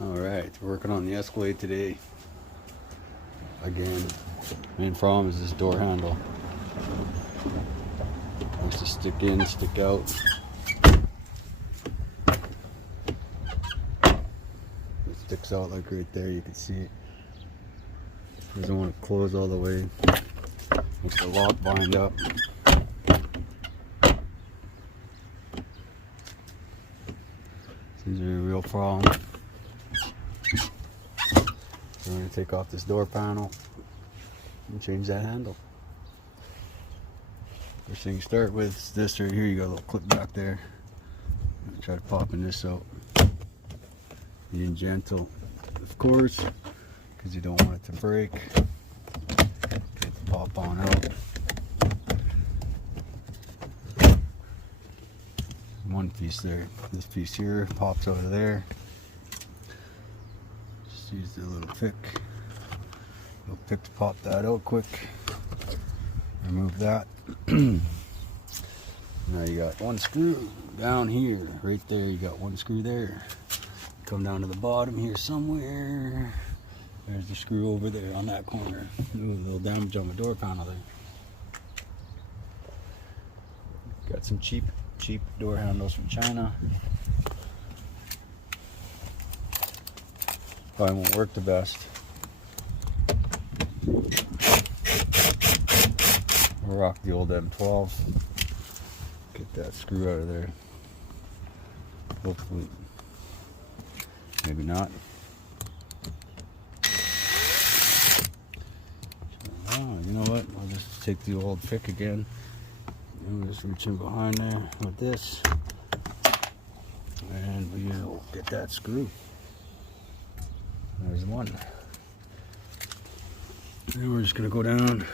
Alright, we're working on the Escalade today. Again, main problem is this door handle. Wants to stick in, stick out. It sticks out like right there, you can see it. Doesn't want to close all the way. Makes the lock bind up. These are a real problem. So we're going to take off this door panel and change that handle. First thing you start with is this right here. You got a little clip back there. Try to popping this out. Being gentle, of course, because you don't want it to break. Get the pop on out. One piece there. This piece here pops out of there. Just use the little pick. Little pick to pop that out quick. Remove that. Now you got one screw down here. Right there, you got one screw there. Come down to the bottom here somewhere. There's the screw over there on that corner. Ooh, a little damage on the door panel there. Got some cheap door handles from China. Probably won't work the best. We'll rock the old M12. Get that screw out of there. Hopefully. Maybe not. Oh, you know what? I'll just take the old pick again. And we'll just reach in behind there with this. And we'll get that screw. There's one. Then we're just going to go down.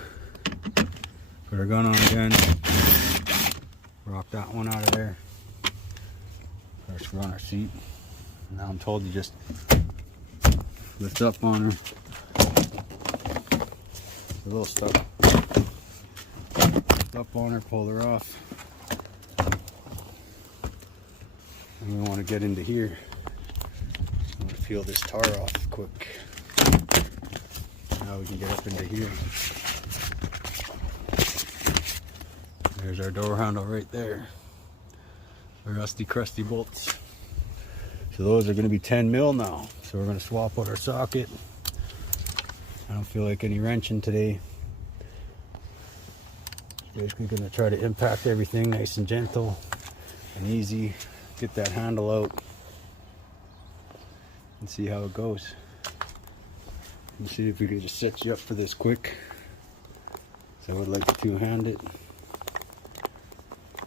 Put our gun on again. Rock that one out of there. Put our screw on our seat. Now I'm told you just lift up on her. A little stuck. Lift up on her, pull her off. And we want to get into here. I want to peel this tar off quick. Now we can get up into here. There's our door handle right there. The rusty crusty bolts. So those are going to be 10 mil now. So we're going to swap out our socket. I don't feel like any wrenching today. Basically going to try to impact everything nice and gentle and easy. Get that handle out and see how it goes. And see if we can just set you up for this quick. So I would like to two-hand it.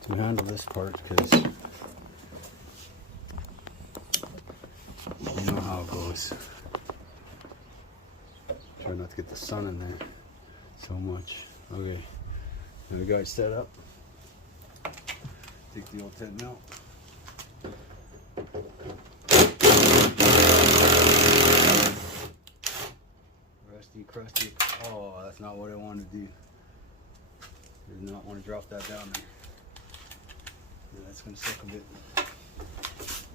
Two-handle this part because you know how it goes. Try not to get the sun in there so much. Okay, now we got it set up. Take the old 10 mil. Rusty, crusty. Oh, that's not what I wanted to do. Did not want to drop that down there. Yeah, that's going to suck a bit. I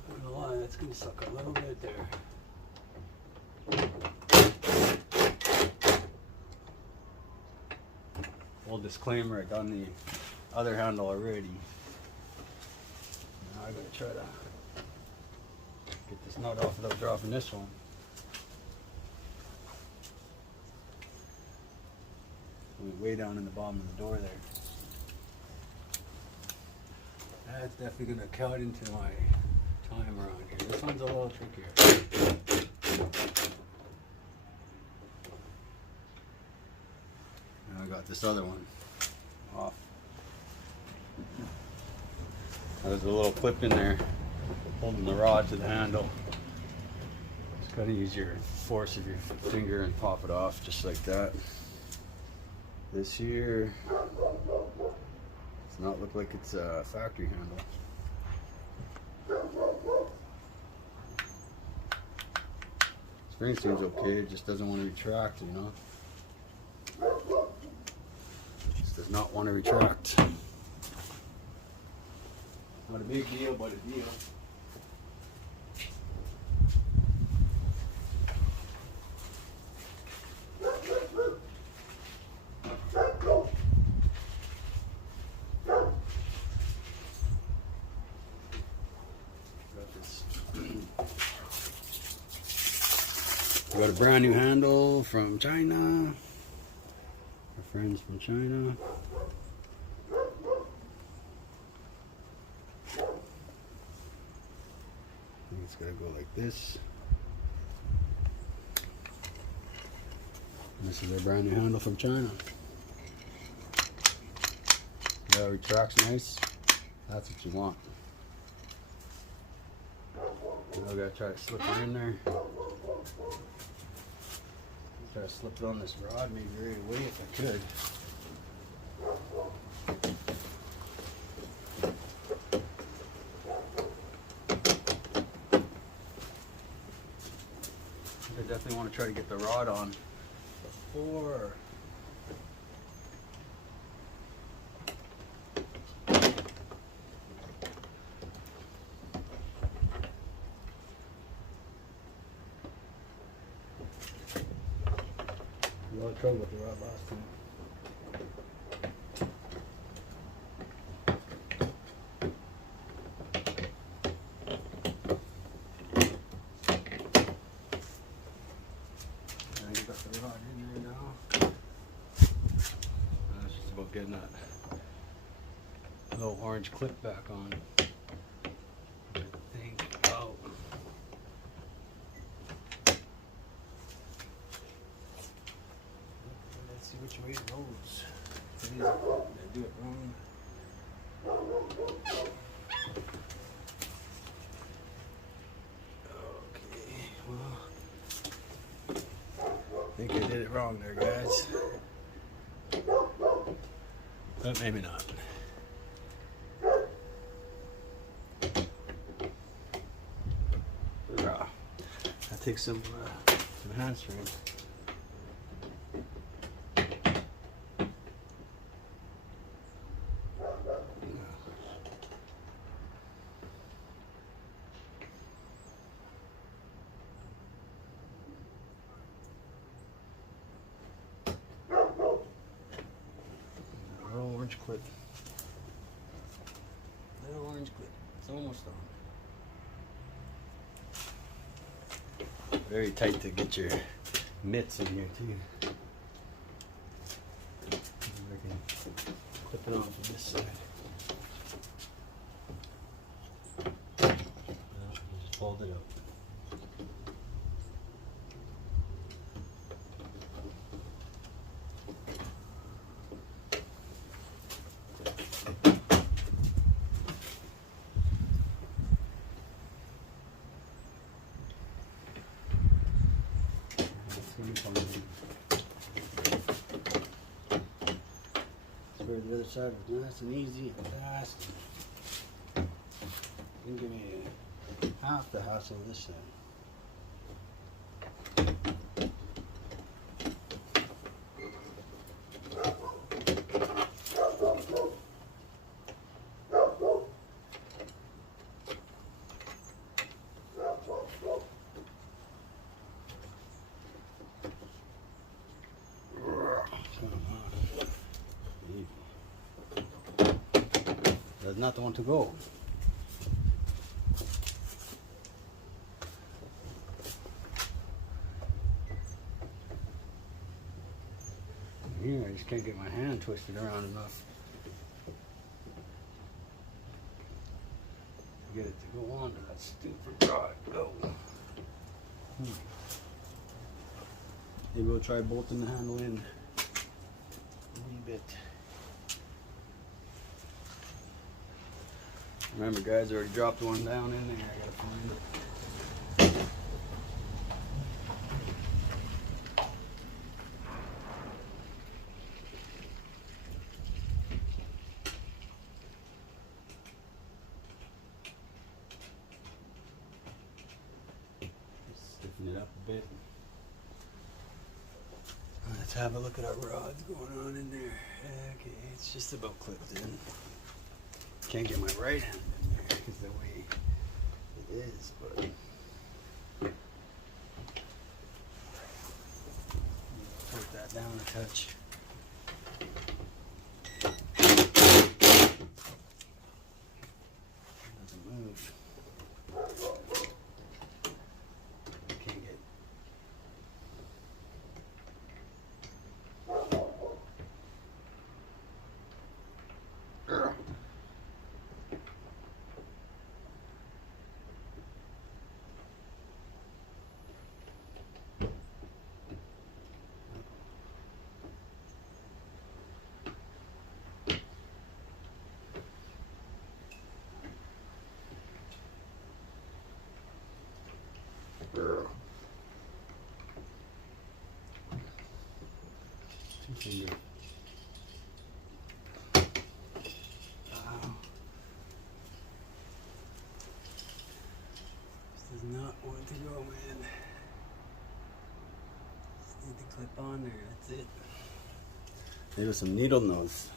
don't know why, that's going to suck a little bit there. Full disclaimer, I done the other handle already. Now I gotta try to get this nut off without dropping this one. Way down in the bottom of the door there. That's definitely gonna cut into my time around here. This one's a little trickier. Now I got this other one off. There's a little clip in there holding the rod to the handle. Just gotta use your force of your finger and pop it off just like that. This here does not look like it's a factory handle. Spring seems okay, it just doesn't want to retract, you know. Just does not want to retract. Not a big deal, but a deal. We got a brand new handle from China. Our friends from China. I think it's gotta go like this. And this is our brand new handle from China. Yeah, it retracts nice. That's what you want. Now I gotta try to slip it in there. Try to slip it on this rod, maybe right away if I could. I definitely want to try to get the rod on before. A lot of trouble with the rod last time. I think I got the rod in there now. Now it's just about getting that little orange clip back on. I think. Oh. Let's see which way it goes. Did I do it wrong? Okay, well, I think I did it wrong there, guys. But maybe not. That takes some hamstring. Little orange clip. Little orange clip. It's almost on. Very tight to get your mitts in here too. I can clip it on from this side. Just fold it up. The other side was nice and easy and fast. You can give me half the hassle this side. That's not the one to go. Here, I just can't get my hand twisted around enough to get it to go on to that stupid rod. Go. Maybe we'll try bolting the handle in a wee bit. Remember, guys, I already dropped one down in there. I gotta find it. Just stiffen it up a bit. Let's have a look at our rods going on in there. Okay, it's just about clipped in. Can't get my right hand in there because the way it is, but put that down a touch. It doesn't move. Can't get Two finger. This does not want to go, man. Just need to clip on there, that's it. Maybe some needle nose.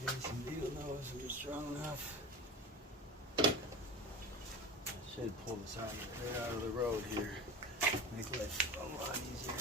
Maybe some needle nose if you're strong enough. I should pull this out right out of the road here. Make life a lot easier.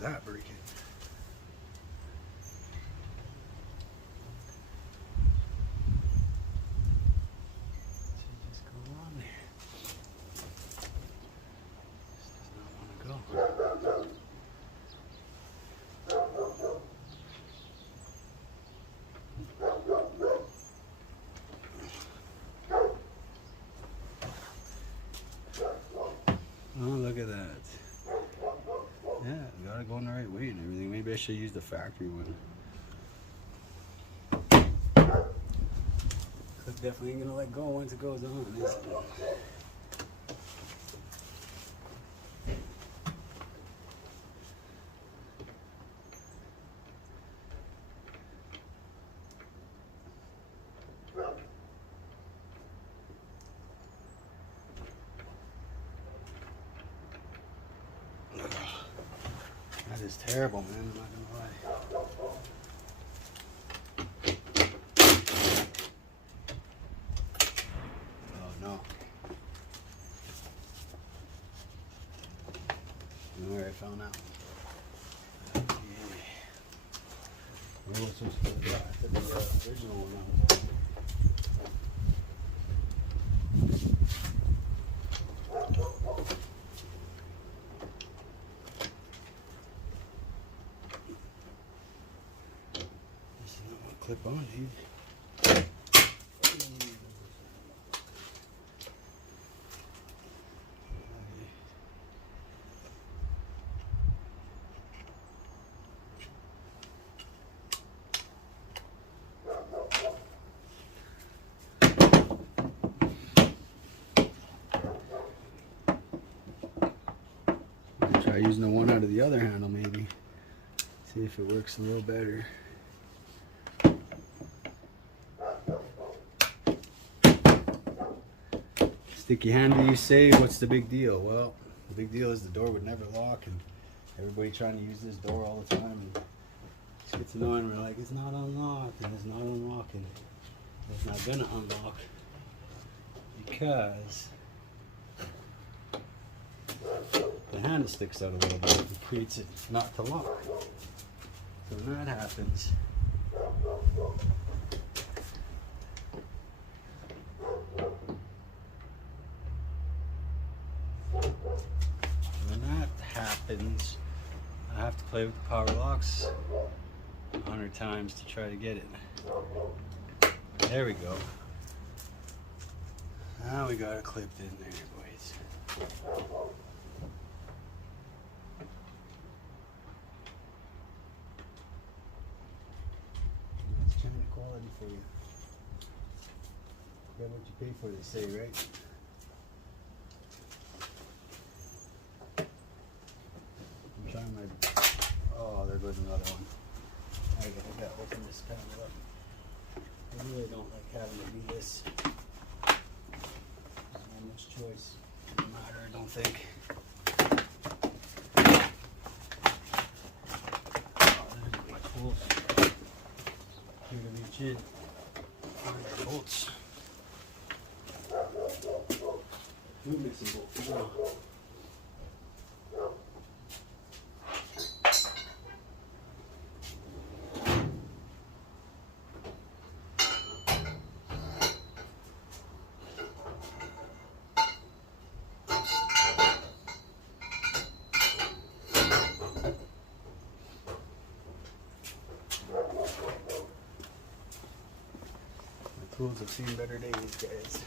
That breaking. Just go on there. This does not want to go. Oh, look at that. Yeah, got it going the right way and everything. Maybe I should use the factory one. Clip definitely ain't gonna let go once it goes on, is it? That is terrible, man. I'm not gonna lie. Oh no. Alright, I found out. Okay. Where was supposed to go back to the original one? Clip on, dude. Try using the one out of the other handle, maybe. See if it works a little better. Sticky handy, you say? What's the big deal? Well, the big deal is the door would never lock, and everybody trying to use this door all the time. And it gets annoying. We're like, it's not unlocked, and it's not unlocking. It's not gonna unlock because the handle sticks out a little bit. It creates it not to lock. So when that happens, I have to play with the power locks 100 times to try to get it. There we go. Now we got it clipped in there, boys. That's China quality for you. Get what you pay for, they say, right? I'm trying my. Oh, there goes another one. I gotta open this panel up. I really don't like having to do this. There's not much choice. Doesn't matter, I don't think. Oh, there's my tools. Here to reach in. Find our bolts. Two missing bolts. Oh. Tools have seen better days, guys.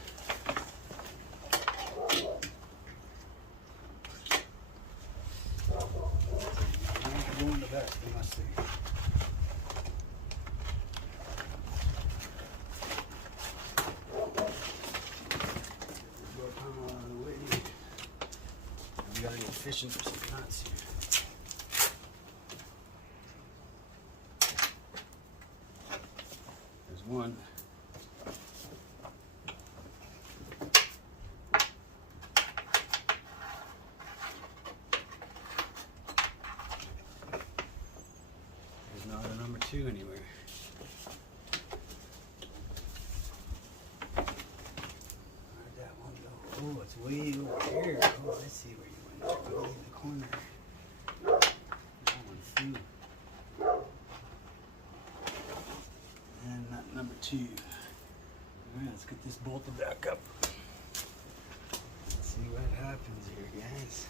I'm going the best, I must say. We gotta go fishing for some nuts here. There's one. Not a number 2 anywhere. Where'd that one go? Oh, it's way over here. Oh, I see where you went. Way in the corner. That one flew. And that number 2. Alright, let's get this bolted back up. Let's see what happens here, guys.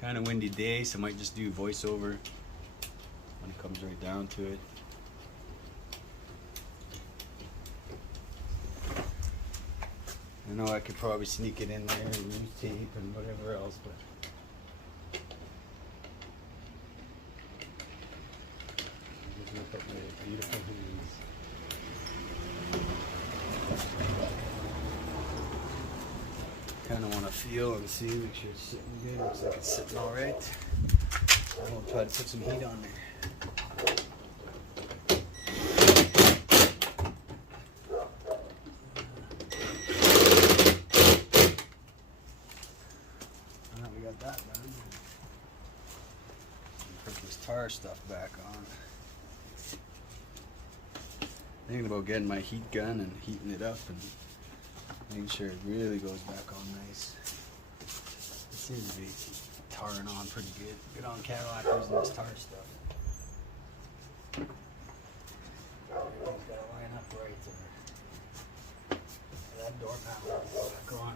Kind of windy day, so I might just do voiceover when it comes right down to it. I know I could probably sneak it in there and use tape and whatever else, but I'm just look at my beautiful hands. Kind of want to feel and see, make sure it's sitting good. Looks like it's sitting all right. I'll try to put some heat on there. We got that done. Put this tar stuff back on. Thinking about getting my heat gun and heating it up and making sure it really goes back on nice. It seems to be tarring on pretty good. Good on Cadillac using this tar stuff. Everything's got to line up right there. That door panel is back on.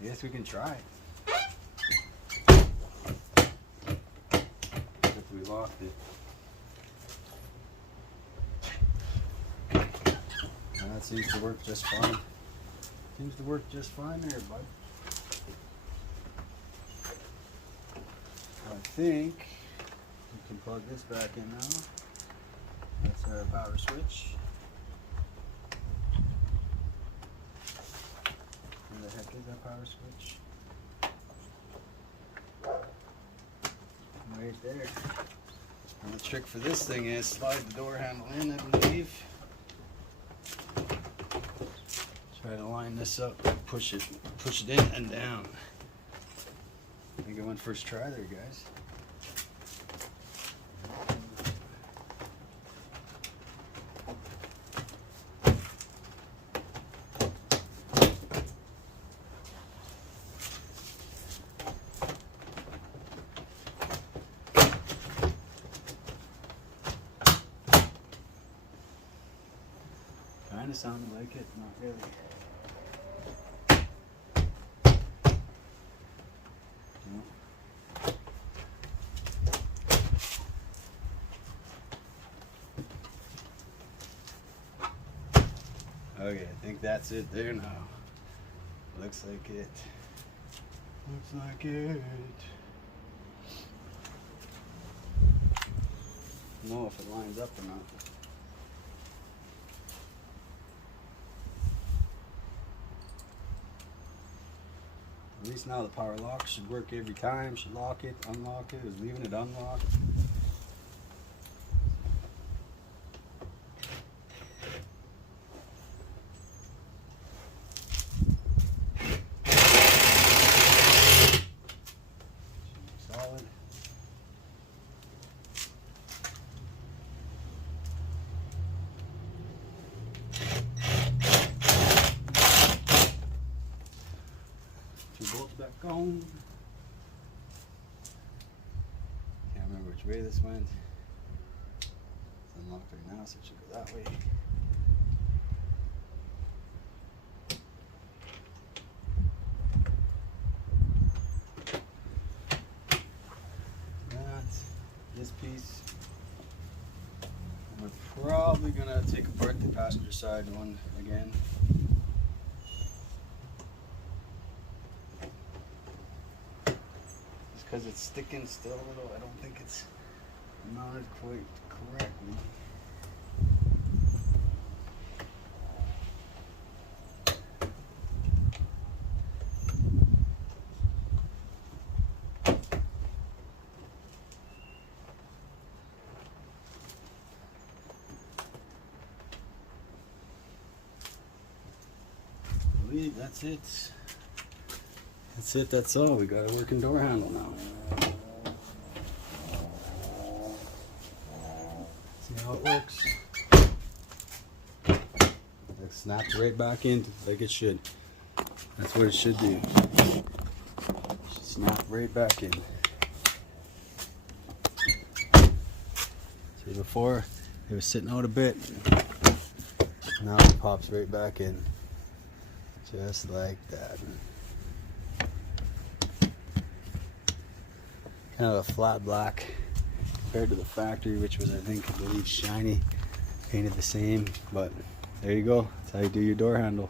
I guess we can try. Except we lost it. That seems to work just fine. Seems to work just fine there, bud. I think we can plug this back in now. That's our power switch. Where the heck is that power switch? Right there. And the trick for this thing is slide the door handle in, I believe. Try to line this up, push it in and down. I think I went first try there, guys. Kind of sounded like it, not really. Okay, I think that's it there now. Looks like it. Looks like it. I don't know if it lines up or not. At least now the power lock should work every time. Should lock it, unlock it. Is leaving it unlocked. Solid. Two bolts back on. Can't remember which way this went. It's unlocked right now, so it should go that way. This piece, we're probably gonna take apart the passenger side one again. Just because it's sticking still a little, I don't think it's mounted quite correctly. That's it. That's it, that's all. We got a working door handle now. See how it works. It snaps right back in like it should. That's what it should do. It should snap right back in. See, before it was sitting out a bit. Now it pops right back in. Just like that. Kind of a flat black compared to the factory, which was, I believe, shiny, painted the same. But there you go. That's how you do your door handle.